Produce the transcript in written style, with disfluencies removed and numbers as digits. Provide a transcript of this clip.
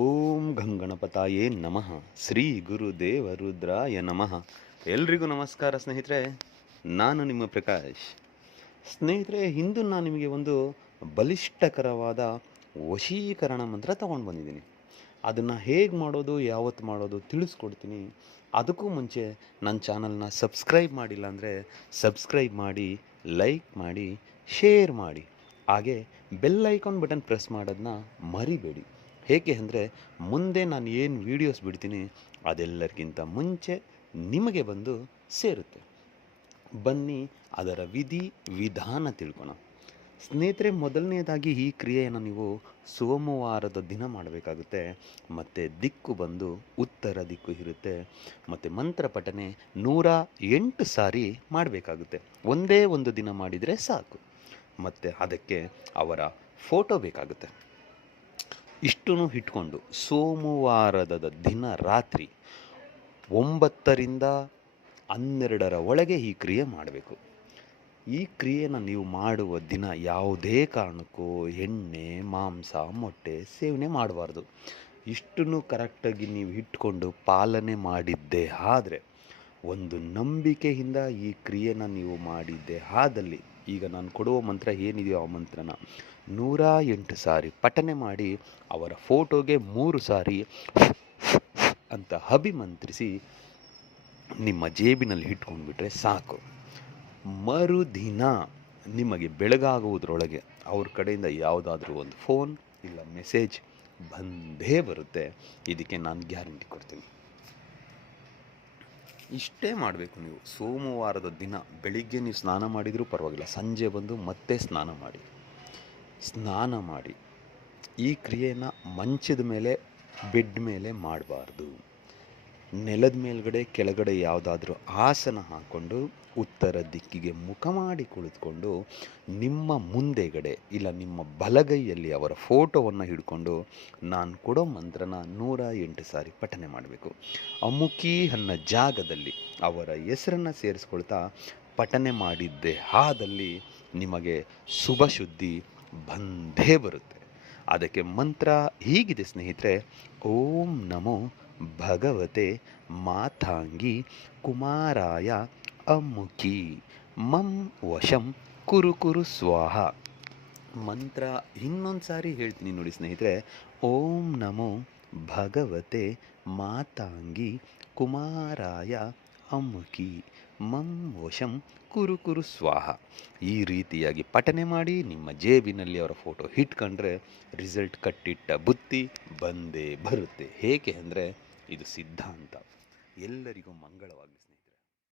ಓಂ ಗಂ ಗಣಪತಾಯೇ ನಮಃ. ಶ್ರೀ ಗುರುದೇವ ರುದ್ರಾಯ ನಮಃ. ಎಲ್ರಿಗೂ ನಮಸ್ಕಾರ ಸ್ನೇಹಿತರೆ, ನಾನು ನಿಮ್ಮ ಪ್ರಕಾಶ್. ಸ್ನೇಹಿತರೆ, ಇಂದು ನಾನು ನಿಮಗೆ ಒಂದು ಬಲಿಷ್ಠಕರವಾದ ವಶೀಕರಣ ಮಂತ್ರ ತಗೊಂಡು ಬಂದಿದ್ದೀನಿ. ಅದನ್ನು ಹೇಗೆ ಮಾಡೋದು, ಯಾವತ್ತು ಮಾಡೋದು ತಿಳಿಸ್ಕೊಡ್ತೀನಿ. ಅದಕ್ಕೂ ಮುಂಚೆ ನನ್ನ ಚಾನಲ್ನ ಸಬ್ಸ್ಕ್ರೈಬ್ ಮಾಡಿಲ್ಲ ಅಂದರೆ ಸಬ್ಸ್ಕ್ರೈಬ್ ಮಾಡಿ, ಲೈಕ್ ಮಾಡಿ, ಶೇರ್ ಮಾಡಿ. ಹಾಗೆ ಬೆಲ್ ಐಕಾನ್ ಬಟನ್ ಪ್ರೆಸ್ ಮಾಡೋದನ್ನ ಮರಿಬೇಡಿ. ಏಕೆ ಅಂದರೆ ಮುಂದೆ ನಾನು ಏನು ವೀಡಿಯೋಸ್ ಬಿಡ್ತೀನಿ ಅದೆಲ್ಲರಿಗಿಂತ ಮುಂಚೆ ನಿಮಗೆ ಬಂದು ಸೇರುತ್ತೆ. ಬನ್ನಿ ಅದರ ವಿಧಿ ವಿಧಾನ ತಿಳ್ಕೊಣ. ಸ್ನೇಹಿತರೆ, ಮೊದಲನೇದಾಗಿ ಈ ಕ್ರಿಯೆಯನ್ನು ನೀವು ಸೋಮವಾರದ ದಿನ ಮಾಡಬೇಕಾಗುತ್ತೆ. ಮತ್ತು ದಿಕ್ಕು ಬಂದು ಉತ್ತರ ದಿಕ್ಕು ಇರುತ್ತೆ. ಮತ್ತು ಮಂತ್ರ ಪಠನೆ 108 ಸಾರಿ ಮಾಡಬೇಕಾಗುತ್ತೆ. ಒಂದೇ ಒಂದು ದಿನ ಮಾಡಿದರೆ ಸಾಕು. ಮತ್ತು ಅದಕ್ಕೆ ಅವರ ಫೋಟೋ ಬೇಕಾಗುತ್ತೆ. ಇಷ್ಟೂ ಇಟ್ಕೊಂಡು ಸೋಮವಾರದ ದಿನ ರಾತ್ರಿ 9 ರಿಂದ 12 ಒಳಗೆ ಈ ಕ್ರಿಯೆ ಮಾಡಬೇಕು. ಈ ಕ್ರಿಯೆನ ನೀವು ಮಾಡುವ ದಿನ ಯಾವುದೇ ಕಾರಣಕ್ಕೂ ಎಣ್ಣೆ, ಮಾಂಸ, ಮೊಟ್ಟೆ ಸೇವನೆ ಮಾಡಬಾರ್ದು. ಇಷ್ಟನ್ನು ಕರೆಕ್ಟಾಗಿ ನೀವು ಇಟ್ಕೊಂಡು ಪಾಲನೆ ಮಾಡಿದ್ದೇ ಆದರೆ, ಒಂದು ನಂಬಿಕೆಯಿಂದ ಈ ಕ್ರಿಯೆನ ನೀವು ಮಾಡಿದ್ದೇ ಆದಲ್ಲಿ, ಈಗ ನಾನು ಕೊಡುವ ಮಂತ್ರ ಏನಿದೆಯೋ ಆ ಮಂತ್ರನ 108 ಸಾರಿ ಪಠನೆ ಮಾಡಿ ಅವರ ಫೋಟೋಗೆ 3 ಸಾರಿ ಅಂತ ಅಭಿಮಂತ್ರಿಸಿ ನಿಮ್ಮ ಜೇಬಿನಲ್ಲಿ ಇಟ್ಕೊಂಡ್ಬಿಟ್ರೆ ಸಾಕು. ಮರುದಿನ ನಿಮಗೆ ಬೆಳಗಾಗುವುದರೊಳಗೆ ಅವ್ರ ಕಡೆಯಿಂದ ಯಾವುದಾದ್ರೂ ಒಂದು ಫೋನ್ ಇಲ್ಲ ಮೆಸೇಜ್ ಬಂದೇ ಬರುತ್ತೆ. ಇದಕ್ಕೆ ನಾನು ಗ್ಯಾರಂಟಿ ಕೊಡ್ತೀನಿ. ಇಷ್ಟೇ ಮಾಡಬೇಕು ನೀವು. ಸೋಮವಾರದ ದಿನ ಬೆಳಿಗ್ಗೆ ನೀವು ಸ್ನಾನ ಮಾಡಿದರೂ ಪರವಾಗಿಲ್ಲ, ಸಂಜೆ ಬಂದು ಮತ್ತೆ ಸ್ನಾನ ಮಾಡಿ ಈ ಕ್ರಿಯೆನ ಮಂಚದ ಮೇಲೆ, ಬೆಡ್ ಮೇಲೆ ಮಾಡಬಾರ್ದು. ನೆಲದ ಮೇಲ್ಗಡೆ ಕೆಳಗಡೆ ಯಾವುದಾದ್ರೂ ಆಸನ ಹಾಕ್ಕೊಂಡು ಉತ್ತರ ದಿಕ್ಕಿಗೆ ಮುಖ ಮಾಡಿ ಕುಳಿತುಕೊಂಡು ನಿಮ್ಮ ಮುಂದೆಗಡೆ ಇಲ್ಲ ನಿಮ್ಮ ಬಲಗೈಯಲ್ಲಿ ಅವರ ಫೋಟೋವನ್ನು ಹಿಡ್ಕೊಂಡು ನಾನು ಕೊಡೋ ಮಂತ್ರನ 108 ಸಾರಿ ಪಠನೆ ಮಾಡಬೇಕು. ಅಮುಖಿ ಅನ್ನೋ ಜಾಗದಲ್ಲಿ ಅವರ ಹೆಸರನ್ನು ಸೇರಿಸ್ಕೊಳ್ತಾ ಪಠನೆ ಮಾಡಿದ್ದೇ ಆದಲ್ಲಿ ನಿಮಗೆ ಶುಭ ಸುದ್ದಿ ಬಂದೇ ಬರುತ್ತೆ. ಅದಕ್ಕೆ ಮಂತ್ರ ಹೀಗಿದೆ ಸ್ನೇಹಿತರೆ: ಓಂ ನಮೋ ಭಗವತೆ ಮಾತಾಂಗಿ ಕುಮಾರಾಯ ಅಮುಖಿ ಮಂ ವಶಂ ಕುರು ಕುರು ಸ್ವಾಹ. ಮಂತ್ರ ಇನ್ನೊಂದು ಸಾರಿ ಹೇಳ್ತೀನಿ ನೋಡಿ ಸ್ನೇಹಿತರೆ: ಓಂ ನಮೋ ಭಗವತೆ ಮಾತಾಂಗಿ ಕುಮಾರಾಯ ಅಮುಖಿ ಮಂ ವಶಂ ಕುರು ಕುರು ಸ್ವಾಹ. ಈ ರೀತಿಯಾಗಿ ಪಠನೆ ಮಾಡಿ ನಿಮ್ಮ ಜೇಬಿನಲ್ಲಿ ಅವರ ಫೋಟೋ ಇಟ್ಕೊಂಡ್ರೆ ರಿಸಲ್ಟ್ ಕಟ್ಟಿಟ್ಟ ಬುತ್ತಿ ಬಂದೇ ಬರುತ್ತೆ. ಏಕೆ ಅಂದರೆ ಇದು ಸಿದ್ಧಾಂತ. ಎಲ್ಲರಿಗೂ ಮಂಗಳವಾಗಲಿ ಸ್ನೇಹಿತರೆ.